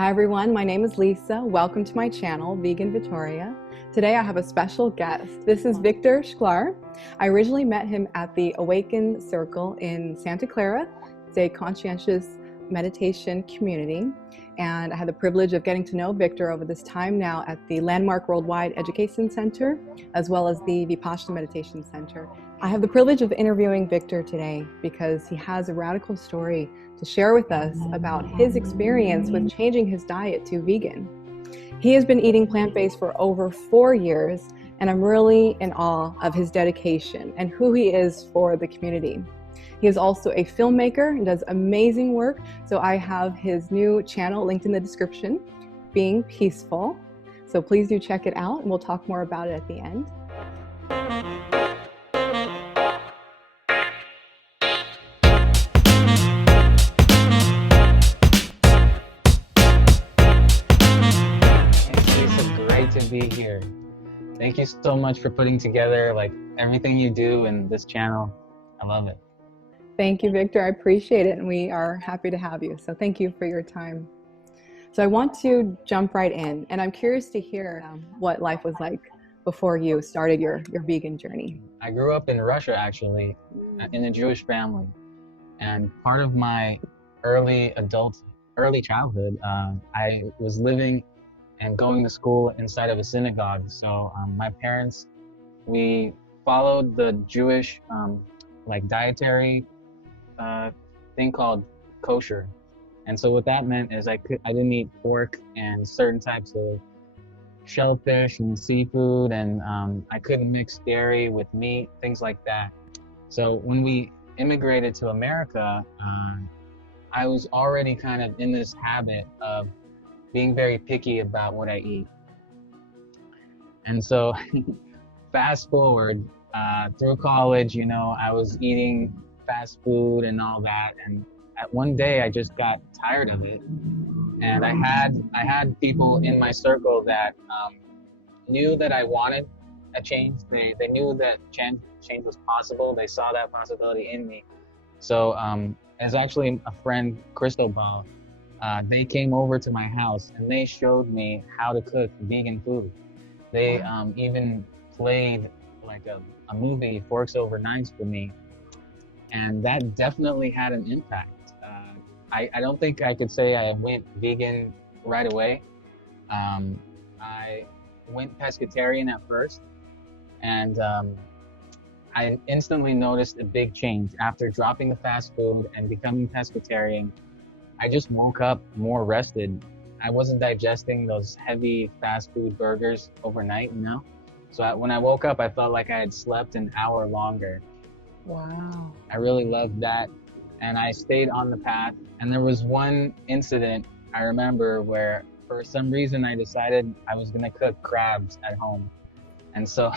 Hi everyone, my name is Lisa. Welcome to my channel, Vegan Vittoria. Today I have a special guest. This is Viktor Shklyar. I originally met him at the Awaken Circle in Santa Clara. It's a conscientious meditation community, and I had the privilege of getting to know Viktor over this time now at the Landmark Worldwide Education Center, as well as the Vipassana Meditation Center. I have the privilege of interviewing Viktor today because he has a radical story to share with us about his experience with changing his diet to vegan. He has been eating plant-based for over 4 years, and I'm really in awe of his dedication and who he is for the community. He is also a filmmaker and does amazing work, so I have his new channel linked in the description, Being Peaceful. So please do check it out, and we'll talk more about it at the end. To be here. Thank you so much for putting together everything you do in this channel. I love it. Thank you, Viktor. I appreciate it, and we are happy to have you. So thank you for your time. So I want to jump right in, and I'm curious to hear what life was like before you started your vegan journey. I grew up in Russia, actually, in a Jewish family, and part of my early childhood, I was living and going to school inside of a synagogue. So my parents, we followed the Jewish dietary thing called kosher. And so what that meant is I didn't eat pork and certain types of shellfish and seafood, and I couldn't mix dairy with meat, things like that. So when we immigrated to America, I was already kind of in this habit of being very picky about what I eat. And so fast forward through college, I was eating fast food and all that. And at one day I just got tired of it. And I had people in my circle that knew that I wanted a change. They knew that change was possible. They saw that possibility in me. So as actually a friend, Cristobal, they came over to my house and they showed me how to cook vegan food. They even played a movie, Forks Over Knives, for me. And that definitely had an impact. I don't think I could say I went vegan right away. I went pescatarian at first, and I instantly noticed a big change after dropping the fast food and becoming pescatarian. I just woke up more rested. I wasn't digesting those heavy fast food burgers overnight, So when I woke up, I felt like I had slept an hour longer. Wow. I really loved that. And I stayed on the path. And there was one incident I remember where for some reason I decided I was going to cook crabs at home. And so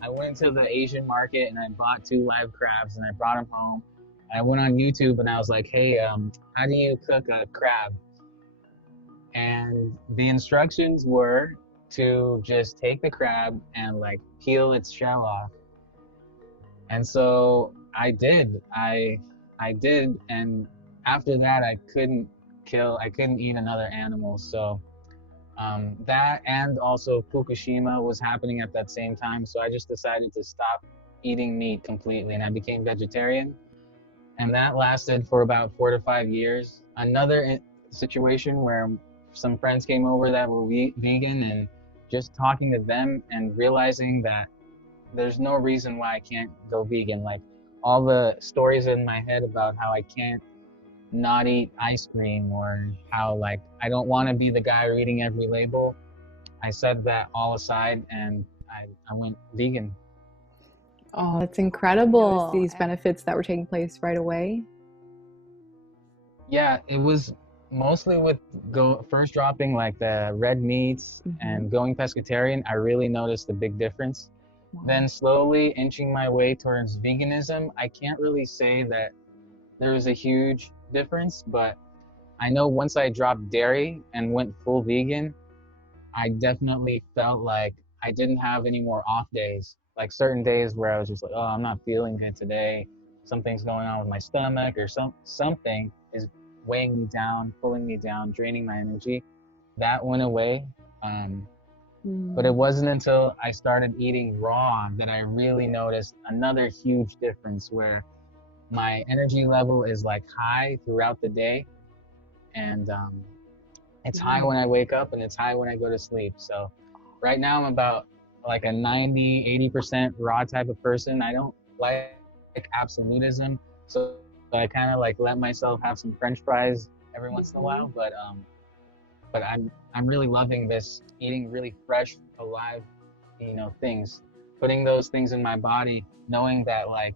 I went to the Asian market and I bought 2 live crabs and I brought them home. I went on YouTube and I was like, hey, how do you cook a crab? And the instructions were to just take the crab and peel its shell off. And so I did. I did. And after that, I couldn't eat another animal. So that, and also Fukushima was happening at that same time. So I just decided to stop eating meat completely and I became vegetarian. And that lasted for about 4 to 5 years. Another situation where some friends came over that were vegan, and just talking to them and realizing that there's no reason why I can't go vegan. All the stories in my head about how I can't not eat ice cream, or how I don't want to be the guy reading every label. I set that all aside and I went vegan. Oh, that's incredible. These benefits that were taking place right away. Yeah, it was mostly with first dropping the red meats and going pescatarian. I really noticed a big difference. Wow. Then slowly inching my way towards veganism. I can't really say that there was a huge difference, but I know once I dropped dairy and went full vegan, I definitely felt like I didn't have any more off days. Certain days where I was just oh, I'm not feeling good today. Something's going on with my stomach, or something is weighing me down, pulling me down, draining my energy, that went away. But it wasn't until I started eating raw that I really noticed another huge difference where my energy level is like high throughout the day, and it's high when I wake up and it's high when I go to sleep. So right now I'm about like a 90, 80% raw type of person. I don't like absolutism, so I kind of like let myself have some French fries every once in a while. But I'm really loving this eating really fresh, alive, things, putting those things in my body, knowing that like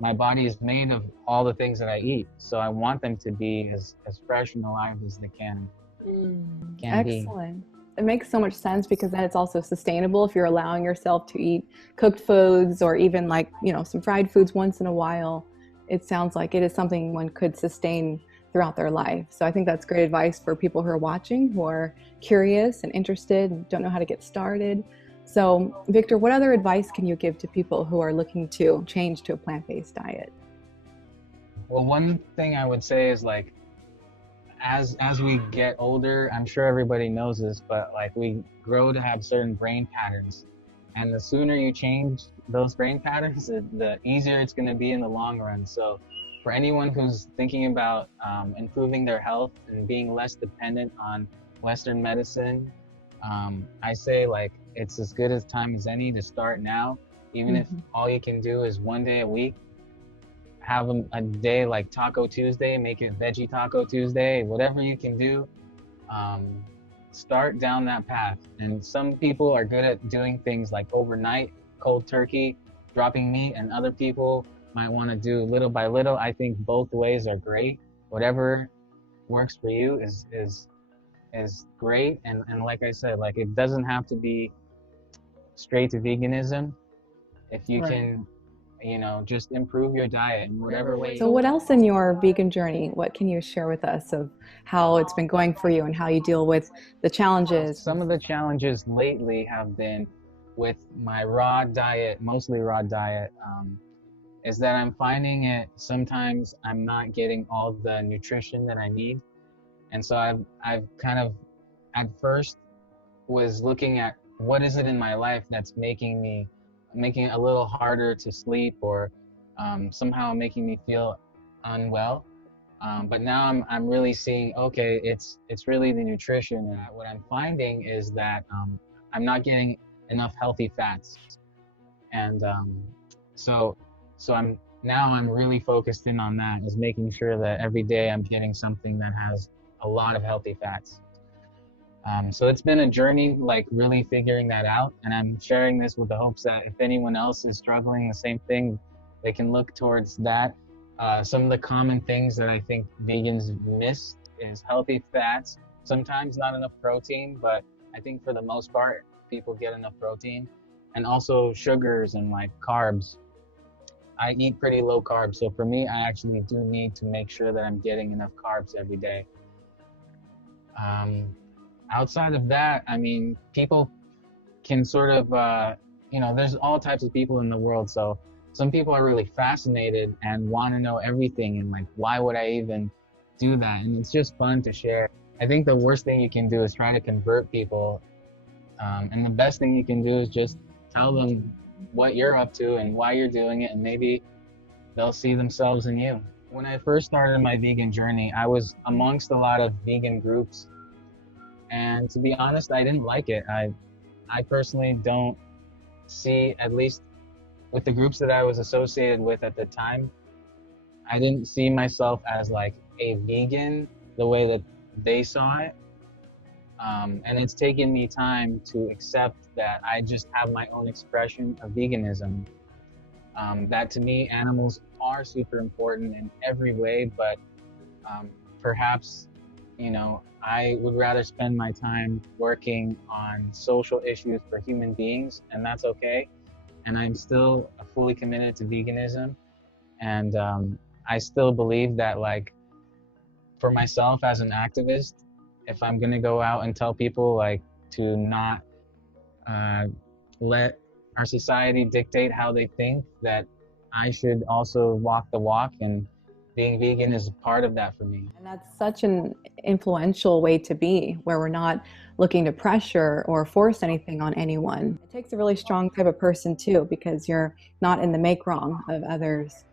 my body is made of all the things that I eat. So I want them to be as fresh and alive as they can be. Excellent. It makes so much sense because then it's also sustainable if you're allowing yourself to eat cooked foods or even like, some fried foods once in a while. It sounds like it is something one could sustain throughout their life. So I think that's great advice for people who are watching, who are curious and interested and don't know how to get started. So Victor, what other advice can you give to people who are looking to change to a plant-based diet? Well, one thing I would say is like, as we get older, I'm sure everybody knows this, but like we grow to have certain brain patterns, and the sooner you change those brain patterns, the easier it's going to be in the long run. So for anyone who's thinking about improving their health and being less dependent on Western medicine, I say like it's as good a time as any to start now, even if all you can do is one day a week. Have a day like Taco Tuesday, make it Veggie Taco Tuesday, whatever you can do. Start down that path. And some people are good at doing things like overnight, cold turkey, dropping meat, and other people might want to do little by little. I think both ways are great. Whatever works for you is great. And like I said, like it doesn't have to be straight to veganism. If you can just improve your diet in whatever way. So what else in your vegan journey, what can you share with us of how it's been going for you and how you deal with the challenges? Some of the challenges lately have been with my raw diet, mostly raw diet, is that I'm finding it sometimes I'm not getting all the nutrition that I need. And so I've kind of at first was looking at what is it in my life that's making it a little harder to sleep, or somehow making me feel unwell. But now I'm really seeing, okay, it's really the nutrition. And what I'm finding is that I'm not getting enough healthy fats. And so I'm really focused in on that, is making sure that every day I'm getting something that has a lot of healthy fats. So it's been a journey, like really figuring that out, and I'm sharing this with the hopes that if anyone else is struggling the same thing, they can look towards that. Some of the common things that I think vegans miss is healthy fats, sometimes not enough protein, but I think for the most part, people get enough protein, and also sugars and like carbs. I eat pretty low carbs, so for me, I actually do need to make sure that I'm getting enough carbs every day. Outside of that, I mean, people can sort of, there's all types of people in the world. So some people are really fascinated and want to know everything, and like, why would I even do that? And it's just fun to share. I think the worst thing you can do is try to convert people. And the best thing you can do is just tell them what you're up to and why you're doing it, and maybe they'll see themselves in you. When I first started my vegan journey, I was amongst a lot of vegan groups. And to be honest, I didn't like it. I personally don't see, at least with the groups that I was associated with at the time, I didn't see myself as like a vegan the way that they saw it. And it's taken me time to accept that I just have my own expression of veganism. That to me, animals are super important in every way, but perhaps, I would rather spend my time working on social issues for human beings, and that's okay. And I'm still fully committed to veganism. And I still believe that, like, for myself as an activist, if I'm going to go out and tell people, like, to not let our society dictate how they think, that I should also walk the walk and being vegan is part of that for me. And that's such an influential way to be, where we're not looking to pressure or force anything on anyone. It takes a really strong type of person too, because you're not in the make wrong of others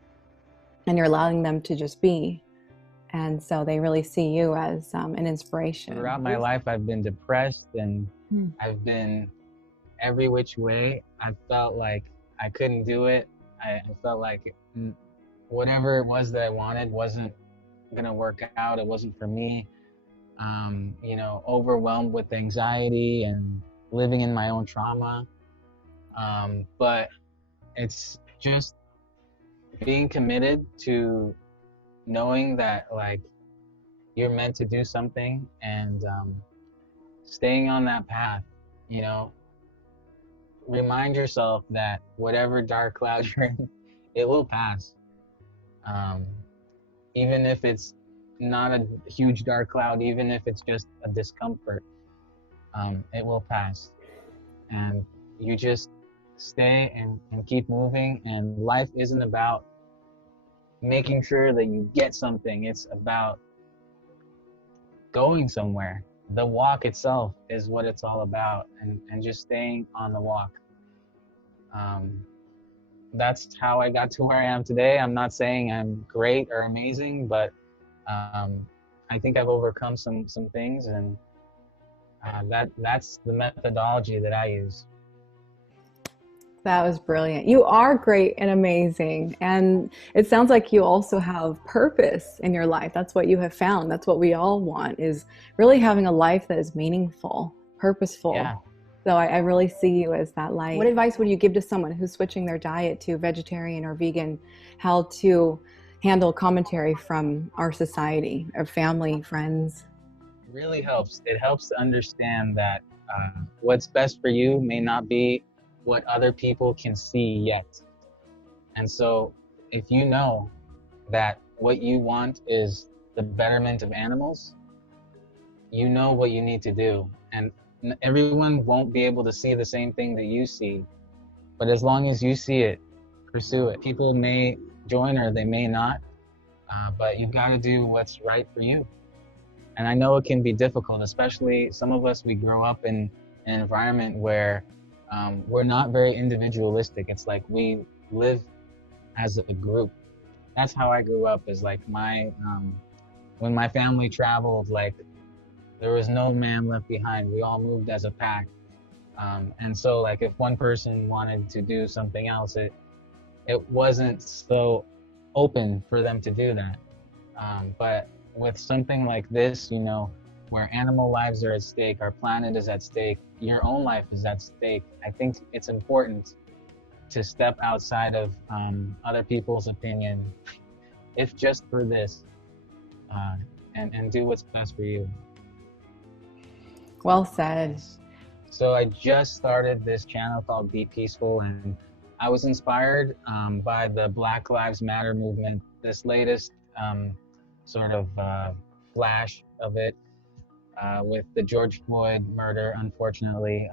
and you're allowing them to just be. And so they really see you as an inspiration. Throughout my life, I've been depressed and Hmm. I've been every which way. I felt like I couldn't do it. I felt like whatever it was that I wanted wasn't gonna work out. It wasn't for me. You know, overwhelmed with anxiety and living in my own trauma. But it's just being committed to knowing that like you're meant to do something and staying on that path, you know, remind yourself that whatever dark cloud you're in, it will pass. Um, Even if it's not a huge dark cloud, even if it's just a discomfort, it will pass. And you just stay and keep moving. And life isn't about making sure that you get something, it's about going somewhere. The walk itself is what it's all about, and just staying on the walk. Um, that's how I got to where I am today. I'm not saying I'm great or amazing, but I think I've overcome some things, and that's the methodology that I use. That was brilliant. You are great and amazing. And it sounds like you also have purpose in your life. That's what you have found. That's what we all want, is really having a life that is meaningful, purposeful. Yeah. So I really see you as that light. What advice would you give to someone who's switching their diet to vegetarian or vegan, how to handle commentary from our society, our family, friends? It really helps. It helps to understand that what's best for you may not be what other people can see yet. And so if you know that what you want is the betterment of animals, you know what you need to do. And everyone won't be able to see the same thing that you see, but as long as you see it, pursue it. People may join or they may not, but you've got to do what's right for you. And I know it can be difficult, especially some of us, we grow up in an environment where we're not very individualistic. It's like we live as a group. That's how I grew up, is like when my family traveled, like there was no man left behind. We all moved as a pack. And so like if one person wanted to do something else, it wasn't so open for them to do that. But with something like this, you know, where animal lives are at stake, our planet is at stake, your own life is at stake, I think it's important to step outside of other people's opinion, if just for this, and do what's best for you. Well said. So I just started this channel called Be Peaceful, and I was inspired by the Black Lives Matter movement, this latest sort of flash of it with the George Floyd murder, unfortunately.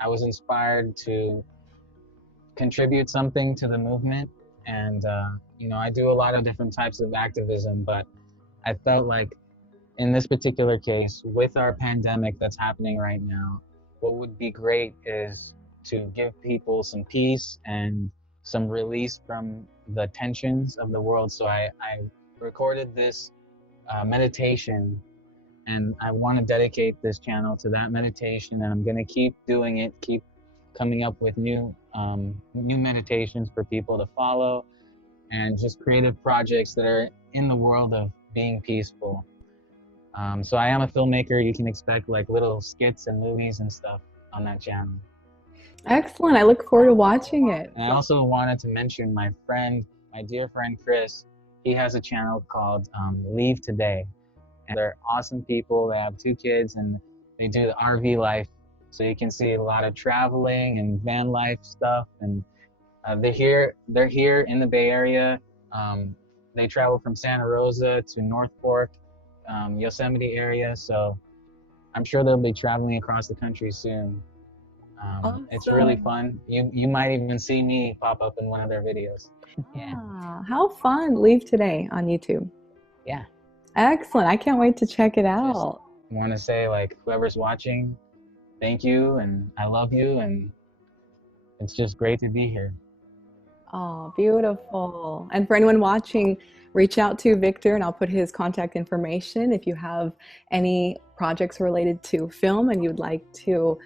I was inspired to contribute something to the movement, and you know, I do a lot of different types of activism, but I felt like in this particular case, with our pandemic that's happening right now, what would be great is to give people some peace and some release from the tensions of the world. So I recorded this meditation, and I want to dedicate this channel to that meditation, and I'm going to keep doing it, keep coming up with new meditations for people to follow, and just creative projects that are in the world of being peaceful. So I am a filmmaker. You can expect like little skits and movies and stuff on that channel. Excellent. I look forward to watching it. And I also wanted to mention my dear friend Chris. He has a channel called Leave Today. And they're awesome people. They have 2 kids and they do the RV life. So you can see a lot of traveling and van life stuff. And they're here in the Bay Area. They travel from Santa Rosa to North Fork, Yosemite area. So I'm sure they'll be traveling across the country soon. It's really Awesome. fun. You might even see me pop up in one of their videos. Yeah, Ah, how fun. Leave Today on YouTube. yeah. Excellent. I can't wait to check it Just out. want to say, like, whoever's watching, thank you, and I love you, and it's just great to be here. Oh, beautiful. And for anyone watching, reach out to Victor and I'll put his contact information if you have any projects related to film and you'd like to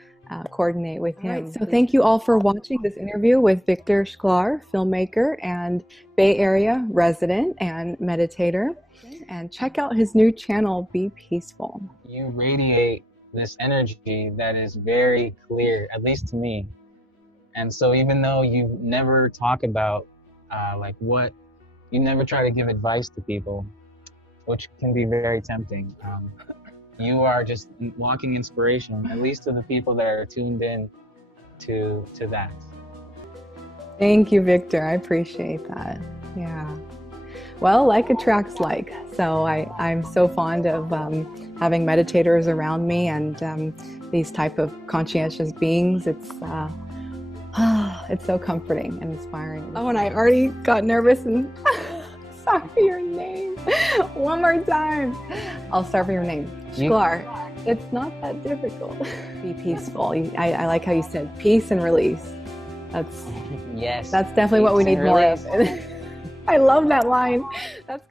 coordinate with him. All right, so thank you all for watching this interview with Viktor Shklyar, filmmaker and Bay Area resident and meditator. And check out his new channel, Be Peaceful. You radiate this energy that is very clear, at least to me. And so even though you never talk about you never try to give advice to people, which can be very tempting, you are just walking inspiration, at least to the people that are tuned in to that. Thank you, Victor. I appreciate that. Yeah. Well, like attracts like. So I'm so fond of having meditators around me and these type of conscientious beings. It's so comforting and inspiring. Oh, and I already got nervous and sorry for your name. One more time. I'll start for your name. Shklyar. It's not that difficult. Be peaceful. I like how you said peace and release. Yes. That's definitely what we need more of. I love that line. That's good.